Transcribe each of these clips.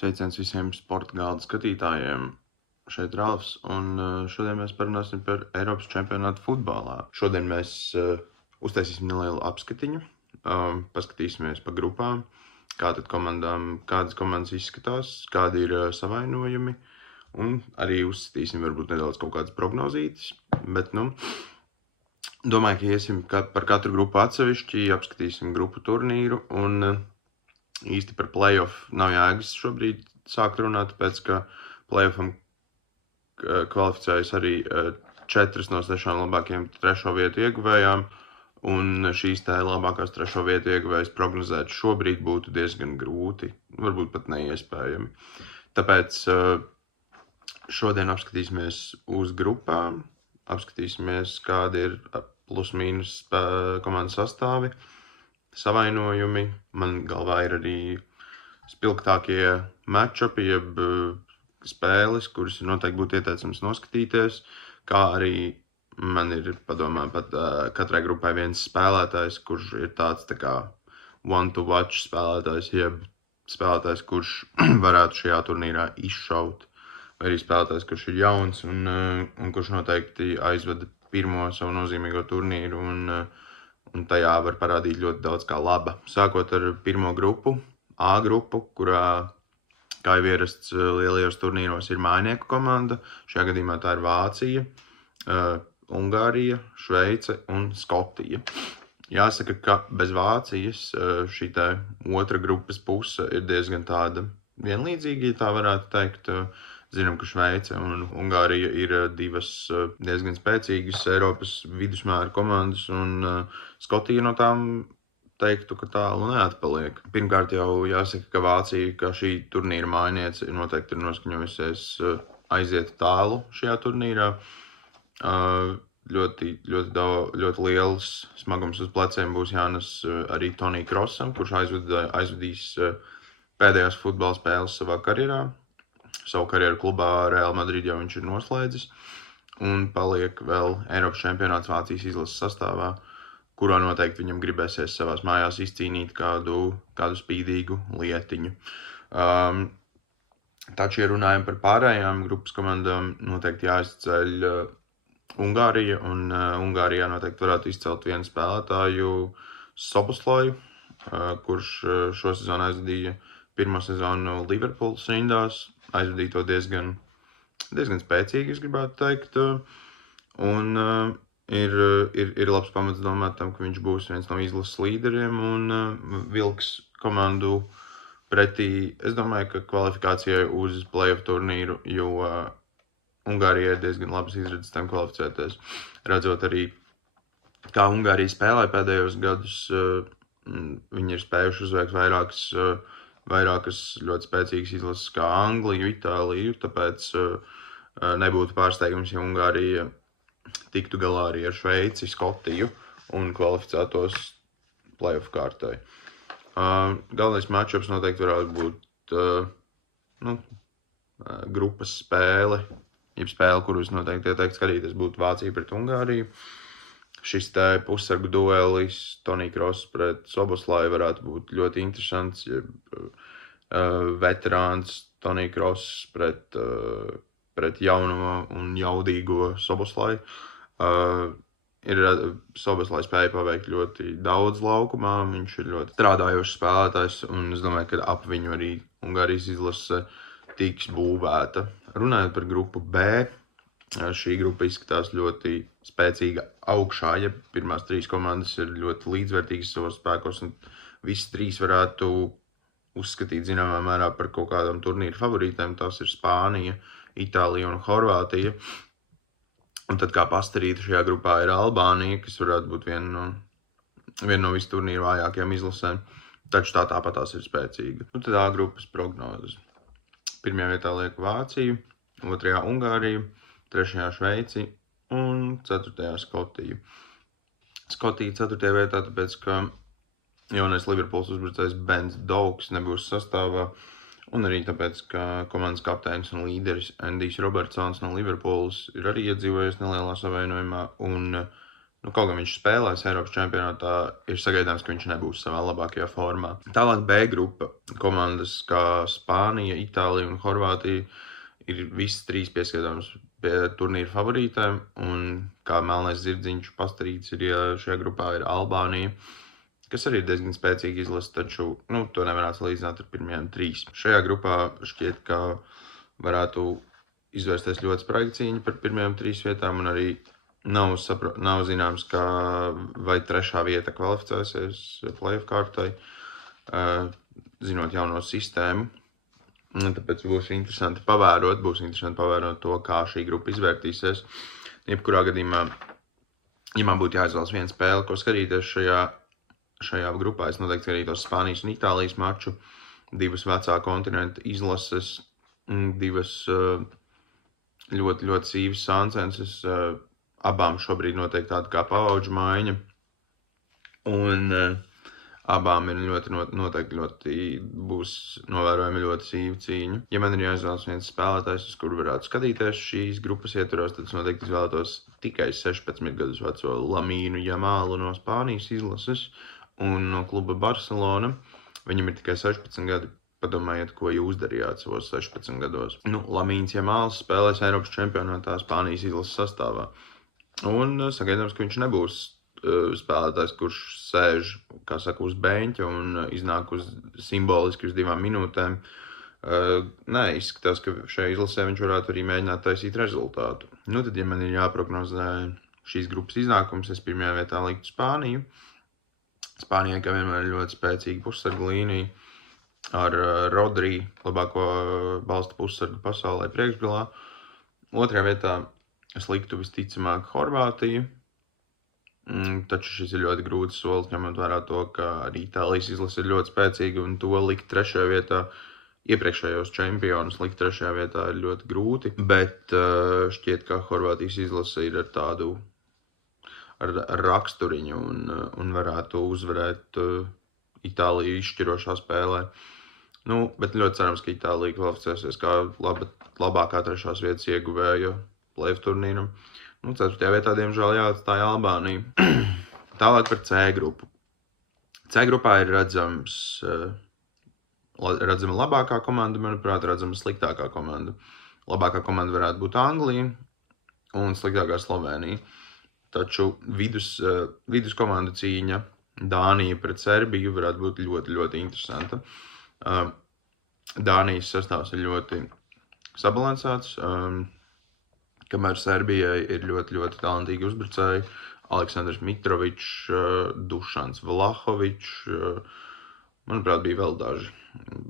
Sveiciens visiem sporta galda skatītājiem. Šeit Ralfs, un šodien mēs parunāsim par Eiropas čempionātu futbolā. Šodien mēs uztaisīsim nelielu apskatiņu, paskatīsimies pa grupām, kādas komandas izskatās, kādi ir savainojumi, un arī uzskatīsim varbūt nedaudz kaut kādas prognozītes, bet, domāju, ka iesim par katru grupu atsevišķi, apskatīsim grupu turnīru, un īsti par playoff nav jēgas šobrīd sākt runāt, tāpēc, ka playoffam kvalificējas arī 4 no 6 labākajiem 3. vietu ieguvējām, un šīs tā labākās 3. vietu ieguvējas prognozēt šobrīd būtu diezgan grūti, varbūt pat neiespējami. Tāpēc šodien apskatīsimies uz grupām, apskatīsimies, kādi ir plus-mínus komandas sastāvi, savainojumi. Man galvā ir arī spilgtākie matchupi, jeb spēles, kuras noteikti būtu ieteicams noskatīties, kā arī man ir padomā pat katrai grupai viens spēlētājs, kurš ir tāds tā kā one-to-watch spēlētājs, jeb spēlētājs, kurš varētu šajā turnīrā izšaut, vai arī spēlētājs, kurš ir jauns un kurš noteikti aizveda pirmo savu nozīmīgo turnīru un tajā var parādīt ļoti daudz kā laba. Sākot ar pirmo grupu, A grupu, kurā, kā jau ierasts lielajos turnīros, ir mājinieku komanda. Šajā gadījumā tā ir Vācija, Ungārija, Šveice un Skotija. Jāsaka, ka bez Vācijas šī tā otra grupas puse ir diezgan tāda vienlīdzīga, ja tā varētu teikt. Zinām, ka Šveice un Ungārija ir divas diezgan spēcīgas Eiropas vidusmēra komandas, un Skotija no tām teiktu, ka tālu neatpaliek. Pirmkārt jau jāsaka, ka Vācija, kā šī turnīra mājniece, noteikti ir noskaņojusies aiziet tālu šajā turnīrā. Ļoti liels smagums uz pleciem būs jānes arī Toni Kroosam, kurš aizvadīs pēdējās futbola spēles savā karjerā. Savu karjeru klubā Real Madrid jau viņš ir noslēdzis, un paliek vēl Eiropas čempionāts Vācijas izlases sastāvā, kurā noteikti viņam gribēsies savās mājās izcīnīt kādu spīdīgu lietiņu. Taču, ja runājam par pārējām grupas komandām, noteikti jāizceļ Ungārija, un Ungārijā noteikti varētu izcelt vienu spēlētāju, Soboslaju, kurš šo sezonu aizvadīja pirmo sezonu Liverpools rindās, aizvadīja to diezgan spēcīgi, es gribētu teikt, un ir labs pamats domāt tam, ka viņš būs viens no izlases līderiem un vilks komandu pretī. Es domāju, ka kvalifikācijai uz playoff turnīru, jo Ungārijai ir diezgan labas izredzes tam kvalificēties. Redzot arī, kā Ungārija spēlē pēdējos gadus, viņi ir spējuši uzveikt vairākas ļoti spēcīgas izlases kā Angliju, Itāliju, tāpēc nebūtu pārsteigums, ja Ungārija tiktu galā arī ar Šveici, Skotiju un kvalificētos playoff kārtai. Galvenais matchups noteikti varētu būt grupas spēle, jeb spēle, kuru es noteikti ieteiktu skatīties, būtu Vācija pret Ungāriju. Šis te pussargu duelis Toni Kroos pret Soboslaju varētu būt ļoti interesants, jeb veterāns Toni Kroos pret jauno un jaudīgo Soboslaju. Soboslai spēja paveikt ļoti daudz laukumā, viņš ir ļoti strādājošs spēlētājs, un es domāju, ka ap viņu arī Ungārijas izlase tiks būvēta. Runājot par grupu B, šī grupa izskatās ļoti spēcīga augšā, ja pirmās 3 komandas ir ļoti līdzvērtīgas savos spēkos, un visas 3 varētu uzskatīt zināmā mērā par kaut kādām turnīru favorītēm. Tās ir Spānija, Itālija un Horvātija. Un tad kā pastarīta šajā grupā ir Albānija, kas varētu būt viena no visu turnīru vājākajām izlasēm. Taču tāpat tās ir spēcīga. Tad A grupas prognozes. Pirmajā vietā liek Vāciju, 2. Ungāriju, 3. Šveici un 4. Skotiju. Skotija 4. vietā, tāpēc, ka jaunais Liverpools uzbrucējs Bens Dogs nebūs sastāvā, un arī tāpēc, ka komandas kapteinis un līderis Andijs Robertsons no Liverpools ir arī iedzīvojies nelielā savainojumā, un Kaut gan viņš spēlēs Eiropas čempionātā, ir sagaidāms, ka viņš nebūs savā labākajā formā. Tālāk B grupa. Komandas kā Spānija, Itālija un Horvātija ir visas trīs pieskatāmas pie turnīra favorītēm, un kā melnais zirdziņš pastarīts ir, šajā grupā ir Albānija, kas arī ir diezgan spēcīga izlase, taču to nevarētu salīdzināt ar pirmajām trīs. Šajā grupā šķiet, ka varētu izvērsties ļoti spraiga cīņa par pirmajām trīs vietām, un arī nav zināms, vai trešā vieta kvalificēsies play-off kārtai, zinot jauno sistēmu. Tāpēc būs interesanti pavērot to, kā šī grupa izvērtīsies. Jebkurā gadījumā, ja man būtu jāizvēlas viena spēle, ko skatīties šajā grupā, es noteikti skatītos Spānijas un Itālijas maču, divas vecā kontinenta izlases, divas ļoti, ļoti sīvas sāncenses, abām šobrīd notiek tāda kā paudžu maiņa, un abām ir noteikti būs novērojami ļoti sīva cīņa. Ja man ir jāizvēlas viens spēlētājs, uz kuru varētu skatīties šīs grupas ietvaros, tad es noteikti izvēlētos tikai 16 gadus veco Lamīnu Jamālu no Spānijas izlases un no kluba Barcelona. Viņam ir tikai 16 gadi. Padomājiet, ko jūs darījāt savos 16 gados. Lamīns Jamāls spēlēs Eiropas čempionātā Spānijas izlases sastāvā. Un sagaidāms, ka viņš nebūs spēlētājs, kurš sēž, kā saka, uz beņķa un iznāk simboliski uz 2 minūtēm. Nē, izskatās, ka šajā izlasē viņš varētu arī mēģināt taisīt rezultātu. Tad, ja man ir jāprognozē šīs grupas iznākums, es pirmajā vietā liktu Spāniju. Spānijai, kā vienmēr, ir ļoti spēcīga pussargu līnija ar Rodri, labāko balsta pussargu pasaulē priekšgalā. Otrajā vietā es liktu visticamāk Horvātiju, taču šis ir ļoti grūts solis, ņemot vērā to, ka arī Itālijas izlase ir ļoti spēcīga, un to likt trešajā vietā, iepriekšējos čempionus likt trešajā vietā ir ļoti grūti, bet šķiet, ka Horvātijas izlase ir ar tādu raksturiņu un varētu uzvarēt Itāliju izšķirošā spēlē. Bet ļoti cerams, ka Itālija kvalificēsies kā labākā trešās vietas ieguvēja play-off turnīram. 4. vietā, diemžēl, jāatstāja Albānija. Tālāk par C grupu. C grupā ir redzama labākā komanda, manuprāt, redzama sliktākā komanda. Labākā komanda varētu būt Anglija un sliktākā Slovēnija. Taču vidus komandu cīņa Dānija pret Serbiju varētu būt ļoti, ļoti interesanta. Dānijas sastāvs ir ļoti sabalansēts, kamēr Serbijai ir ļoti, ļoti talantīgi uzbrucēji. Aleksandrs Mitrovičs, Dušans Vlahovičs, manuprāt, bija vēl daži.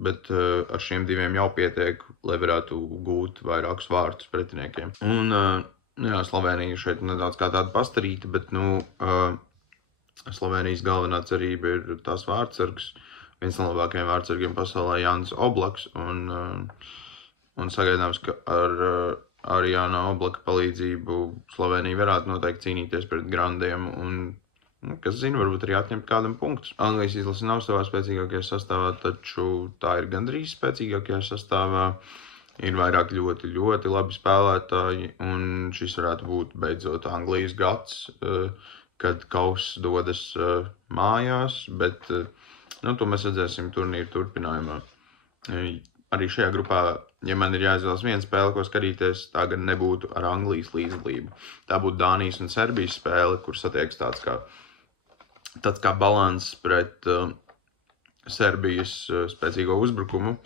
Bet ar šiem diviem jau pietiek, lai varētu gūt vairākus vārtus pretiniekiem. Un Slovēnija šeit nedaudz kā tāda pastarīta, bet Slovēnijas galvenā cerība ir tās vārtsargs. Viens no labākajiem vārtsargiem pasaulē Jānis Oblaks, un sagaidāms, ka ar Jāna Oblaka palīdzību Slovēnija varētu noteikti cīnīties pret grandiem, un kas zina, varbūt arī atņemt kādam punktus. Anglijas izlase nav savā spēcīgākajā sastāvā, taču tā ir gandrīz spēcīgākajā sastāvā. Ir vairāk ļoti, ļoti labi spēlētāji, un šis varētu būt beidzot Anglijas gads, kad kauss dodas mājās, bet to mēs redzēsim turnīru turpinājumā. Arī šajā grupā, ja man ir jāizvēlas viena spēle, ko skatīties, tā gan nebūtu ar Anglijas līdzdalību. Tā būtu Dānijas un Serbijas spēle, kur satiekas tāds kā balans pret Serbijas spēcīgo uzbrukumu.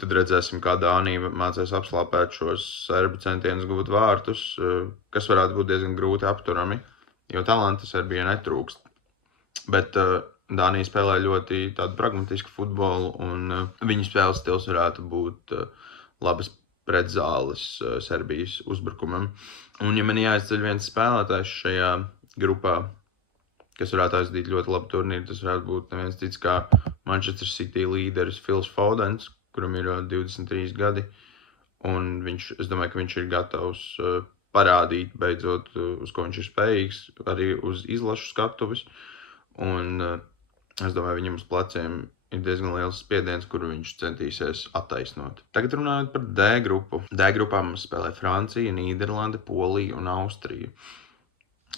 Tad redzēsim, kā Dānija mācīs apslāpēt šos serbu centienus gūt vārtus, kas varētu būt diezgan grūti apturami, jo talanta Serbijai netrūkst. Bet Dānija spēlē ļoti tādu pragmatisku futbolu, un viņu spēles stils varētu būt labas pretzāles Serbijas uzbrukumam. Un, ja man jāizceļ viens spēlētājs šajā grupā, kas varētu aizdīt ļoti labu turnīru, tas varētu būt neviens cits kā Manchester City līderis Phils Fodens, kuram ir 23 gadi, un es domāju, ka viņš ir gatavs parādīt beidzot, uz ko viņš ir spējīgs, arī uz izlašu skatuves, un es domāju, viņam uz pleciem ir diezgan liels spiediens, kuru viņš centīsies attaisnot. Tagad runājot par D grupu. D grupā mums spēlē Francija, Nīderlande, Polija un Austrija.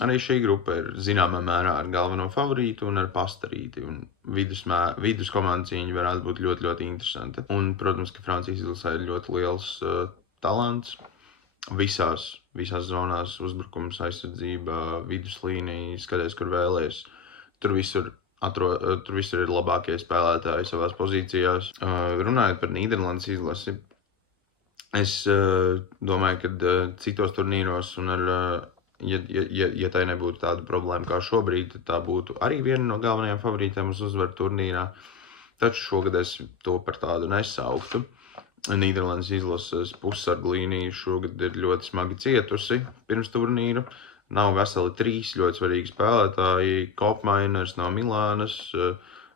Arī šī grupa ir zināmā mērā ar galveno favorītu un ar pastarīti. Un vidus komandu cīņa varētu būt ļoti, ļoti interesanta. Un, protams, ka Francijas izlasē ir ļoti liels talants. Visās zonās uzbrukums, aizsardzība, viduslīnija, skaties, kur vēlēs. Tur visur ir labākie spēlētāji savās pozīcijās. Runājot par Nīderlandes izlasi, es domāju, ka citos turnīros un ja tai nebūtu tāda problēma kā šobrīd, tad tā būtu arī viena no galvenajām favorītēm uz uzvaru turnīrā. Taču šogad es to par tādu nesauktu. Nīderlandes izlases pussargu līnija šogad ir ļoti smagi cietusi pirms turnīra. Nav veseli 3 ļoti svarīgi spēlētāji. Kopmainers no Milānas,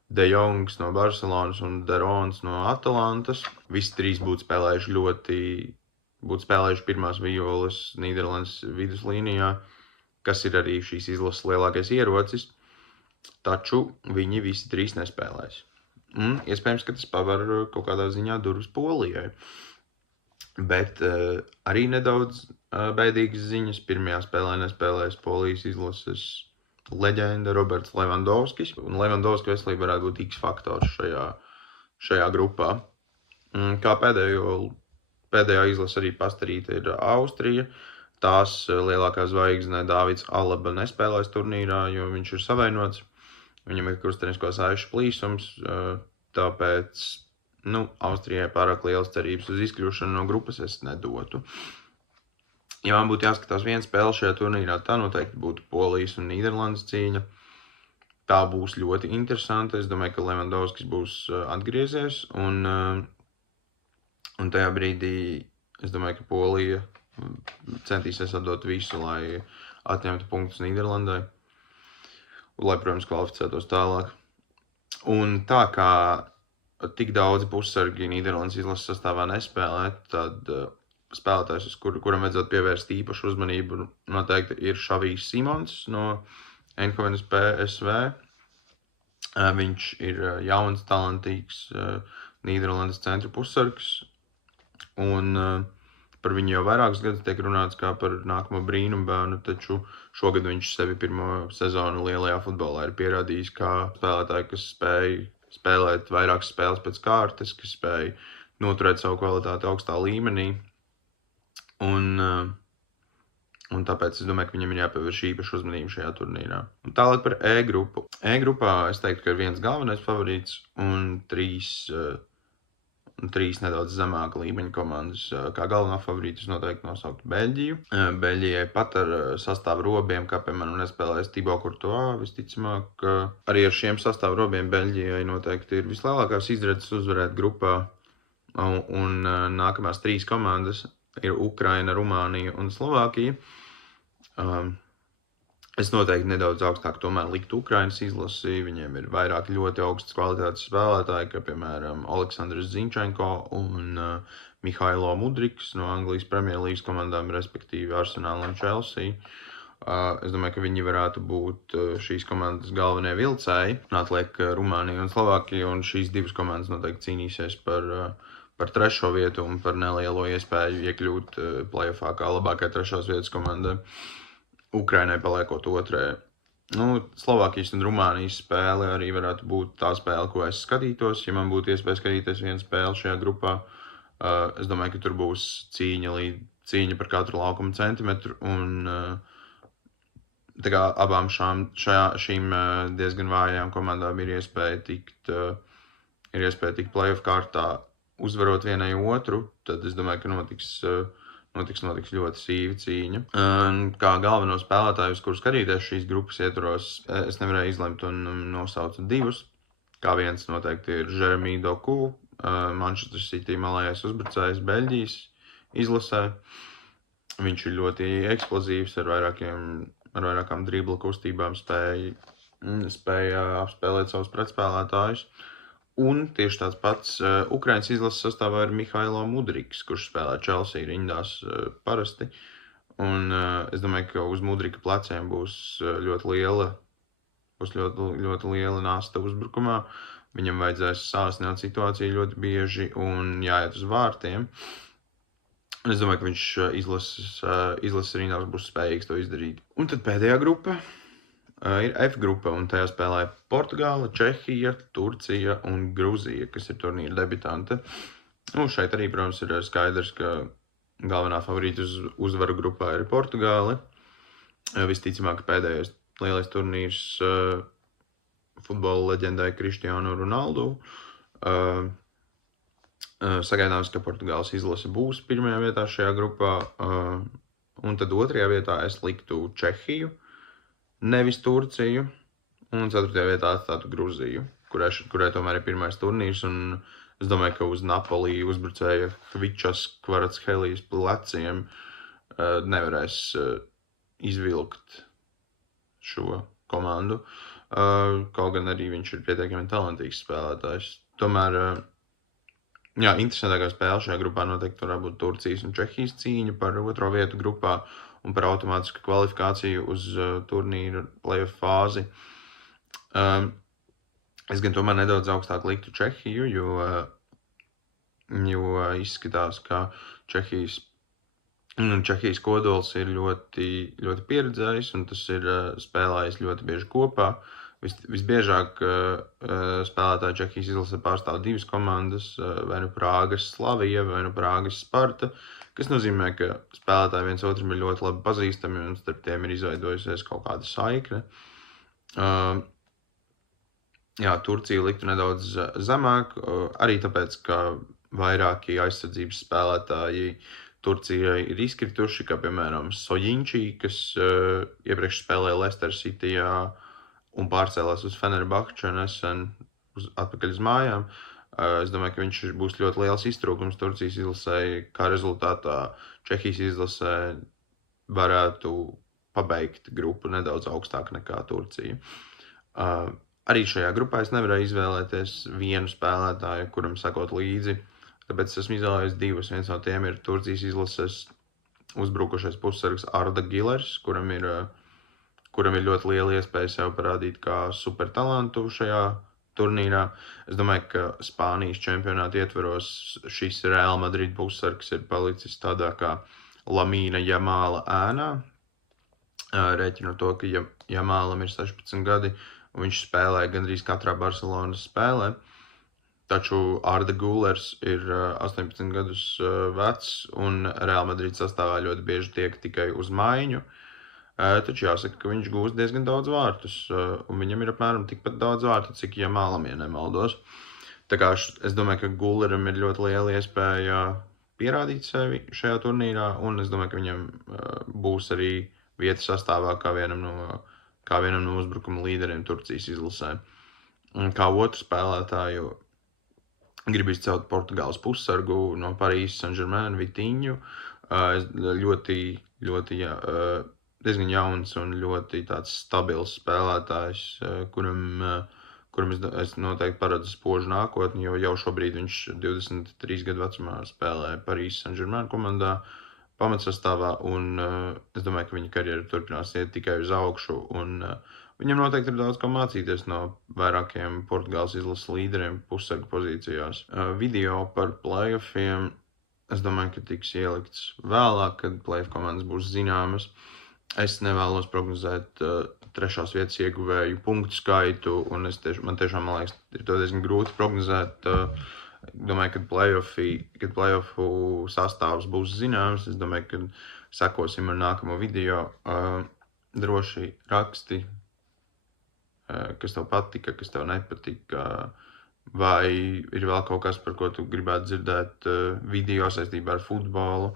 De Jongs no Barcelonas un De Rons no Atalantas. Visi 3 būtu spēlējuši pirmās violas Nīderlandes viduslīnijā, kas ir arī šīs izlases lielākais ierocis. Taču viņi visi 3 nespēlēs. Iespējams, ka tas paver kaut kādā ziņā durvis Polijai. Bet arī nedaudz bēdīgas ziņas. Pirmajā spēlē nespēlēs Polijas izlases leģenda Roberts Levandovskis. Un Levandovska veselība varētu būt X-faktors šajā grupā. Kā pēdējā izlase arī pastarīta ir Austrija. Tās lielākā zvaigzne Dāvids Alaba nespēlēs turnīrā, jo viņš ir savainots. Viņam ir krustenisko saišu plīsums, tāpēc Austrijai pārāk lielas cerības uz izkļūšanu no grupas es nedotu. Ja man būtu jāskatās viena spēle šajā turnīrā, tā noteikti būtu Polijas un Nīderlandes cīņa. Tā būs ļoti interesanta. Es domāju, ka Levandovskis būs atgriezies, un tajā brīdī es domāju, ka Polija centīsies atdot visu, lai atņemtu punktus Nīderlandai. Lai, protams, kvalificētos tālāk. Un tā kā tik daudzi pussargi Nīderlandes izlases sastāvā nespēlē, tad spēlētājs, kuram vajadzētu pievērst īpašu uzmanību, noteikti ir Šavijs Simons no Eindhovenas PSV. Viņš ir jauns, talantīgs Nīderlandes centru pussargs. Un par viņu jau vairākus gadus tiek runāts kā par nākamo brīnumbērnu, taču šogad viņš sevi pirmo sezonu lielajā futbolā ir pierādījis kā spēlētāji, kas spēj spēlēt vairākas spēles pēc kārtas, kas spēj noturēt savu kvalitāti augstā līmenī. Un tāpēc es domāju, ka viņam ir jāpievērš īpaša uzmanība šajā turnīrā. Un tālāk par E grupu. E grupā es teiktu, ka ir viens galvenais favorīts un trīs nedaudz zemāka līmeņa komandas. Kā galvenā favorītus noteikti nosaukt Beļģiju. Beļģijai pat ar sastāvu robiem, kā piemēram nespēlēs Thibaut Courtois, visticamāk, arī ar šiem sastāvu robiem Beļģijai noteikti ir vislielākās izredzes uzvarēt grupā. Un nākamās 3 komandas ir Ukraina, Rumānija un Slovākija. Es noteikti nedaudz augstāk tomēr liktu Ukrainas izlasi. Viņiem ir vairāk ļoti augstas kvalitātes spēlētāji, kā piemēram Aleksandrs Zinchenko un Mihailo Mudriks no Anglijas Premjerlīgas komandām, respektīvi Arsenal un Chelsea. Es domāju, ka viņi varētu būt šīs komandas galvenie vilcēji. Atliek Rumānija un Slovākija, un šīs 2 komandas noteikti cīnīsies par 3. vietu un par nelielo iespēju iekļūt playoffā kā labākai 3. vietas komandai. Ukrainai paliekot 2. Slovākijas un Rumānijas spēle arī varētu būt tā spēle, ko es skatītos. Ja man būtu iespēja skatīties vienu spēli šajā grupā, es domāju, ka tur būs cīņa par katru laukuma centimetru. Un tā kā abām šīm diezgan vājām komandām ir iespēja tikt playoff kārtā uzvarot vienai otru, tad es domāju, ka notiks ļoti sīva cīņa. Kā galveno spēlētāju, uz kuru skatīties šīs grupas ietvaros, es nevarēju izlemt un nosaucu 2. Kā viens noteikti ir Jeremy Doku, Manchester City malējais uzbrucējs Beļģijas izlasē. Viņš ir ļoti eksplozīvs, ar vairākām dribla kustībām spēja apspēlēt savus pretspēlētājus. Un tieši tāds pats Ukrainas izlases sastāvā ir Mihailo Mudriks, kurš spēlē Chelsea rindās parasti. Un es domāju, ka uz Mudrika pleciem būs ļoti liela nasta uzbrukumā. Viņam vajadzēs sāsnāt situāciju ļoti bieži un jāiet uz vārtiem. Un es domāju, ka viņš izlases rindās būs spējīgs to izdarīt. Un tad pēdējā grupa ir F grupa, un tajā spēlē Portugāla, Čehija, Turcija un Gruzija, kas ir turnīra debitanti. Šeit arī, protams, ir skaidrs, ka galvenā favorīta uz uzvaru grupā ir Portugāli. Visticamāk, pēdējais lielais turnīrs futbola leģendai Cristiano Ronaldo. Sagaidāms, ka Portugāles izlase būs pirmajā vietā šajā grupā, un tad otrajā vietā es liktu Čehiju, nevis Turciju, un ceturtajā vietā atstātu Gruziju, kurai tomēr ir pirmais turnīrs, un es domāju, ka uz Napoli uzbrucēja Kvičas Kvaratskhelis pleciem nevarēs izvilkt šo komandu, kaut gan arī viņš ir pietiekami talantīgs spēlētājs. Tomēr, interesantākā spēle šajā grupā noteikti varētu būt Turcijas un Čehijas cīņa par otro vietu grupā un par automātisku kvalifikāciju uz turnīra playoff fāzi. Es gan tomēr nedaudz augstāk liktu Čehiju, jo izskatās, ka Čehijas kodols ir ļoti, ļoti pieredzējis, un tas ir spēlējis ļoti bieži kopā. Visbiežāk spēlētāji Čehijas izlase pārstāv divas komandas, vai nu Prāgas Slavija, vai nu Prāgas Sparta, kas nozīmē, ka spēlētāji viens otram ir ļoti labi pazīstami, un starp tiem ir izveidojusies kaut kāda saikne. Turcija liktu nedaudz zemāk, arī tāpēc, ka vairāki aizsardzības spēlētāji Turcijai ir izkrituši, kā piemēram Soyinči, kas iepriekš spēlēja Leicester Cityjā un pārcēlās uz Fenerbahču nesen atpakaļ uz mājām. Es domāju, ka viņš būs ļoti liels iztrūkums Turcijas izlasē, kā rezultātā Čehijas izlasē varētu pabeigt grupu nedaudz augstāk nekā Turcija. Arī šajā grupā es nevarēju izvēlēties vienu spēlētāju, kuram sakot līdzi, tāpēc esmu izvēlējies divus. Viens no tiem ir Turcijas izlases uzbrukošais pussargs Arda Gilers, kuram ir ļoti liela iespēja sev parādīt kā supertalantu šajā turnīrā. Es domāju, ka Spānijas čempionāta ietveros šis Real Madrid pussargs ir palicis tādā kā Lamīna Jamāla ēnā. Rēķinu to, ka Jamālam ir 16 gadi, un viņš spēlē gandrīz katrā Barcelonas spēlē. Taču Arda Gulers ir 18 gadus vecs, un Real Madrid sastāvā ļoti bieži tiek tikai uz maiņu. Taču jāsaka, ka viņš gūst diezgan daudz vārtus, un viņam ir apmēram tikpat daudz vārtu, cik Jamālam, ja nemaldos. Tā kā es domāju, ka Guleram ir ļoti liela iespēja pierādīt sevi šajā turnīrā, un es domāju, ka viņam būs arī vieta sastāvā kā vienam no uzbrukuma līderiem Turcijas izlasē. Un kā otru spēlētāju gribu izcelt Portugāles pussargu no Parīzes Saint-Germain, Vitinju. Diezgan jauns un ļoti tāds stabils spēlētājs, kuram es noteikti paredzu spožu nākotni, jo jau šobrīd viņš 23 gadu vecumā spēlē Parīzes Saint-Germain komandā pamatsastāvā, un es domāju, ka viņa karjera turpinās iet tikai uz augšu, un viņam noteikti ir daudz ko mācīties no vairākiem Portugāles izlases līderiem pussargu pozīcijās. Video par playoffiem, es domāju, ka tiks ielikts vēlāk, kad playoff komandas būs zināmas. Es nevēlos prognozēt trešās vietas ieguvēju punktu skaitu, un man liekas, ir to diezgan grūti prognozēt. Domāju, kad playoffu sastāvs būs zināms, es domāju, ka sekosim ar nākamo video. Droši raksti, kas tev patika, kas tev nepatika, vai ir vēl kaut kas, par ko tu gribētu dzirdēt video saistībā ar futbolu.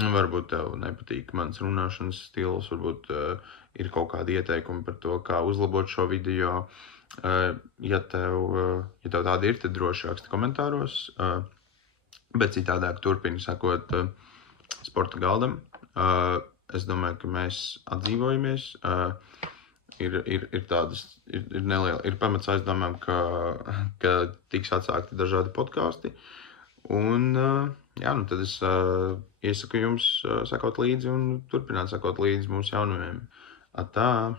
Varbūt tev nepatīk mans runāšanas stils, varbūt ir kaut kādi ieteikumi par to, kā uzlabot šo video. Ja tev tādi ir, tad droši raksti komentāros, bet citādāk turpini sekot Sporta galdam. Es domāju, ka mēs atdzīvojamies. Ir pamats aizdomām, ka tiks atsākti dažādi podkasti. Un tad es iesaku jums sekot līdzi un turpināt sekot līdzi mūsu jaunumiem. Atā!